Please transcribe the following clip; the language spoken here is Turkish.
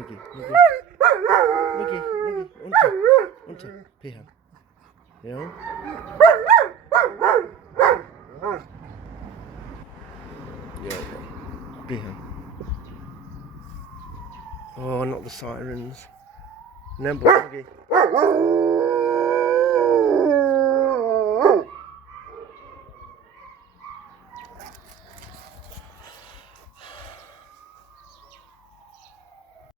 Looky, looky. Looky, looky. Unter, Pehan. Ja. Yeah, Pehan. Oh, not the sirens. Nimble, looky.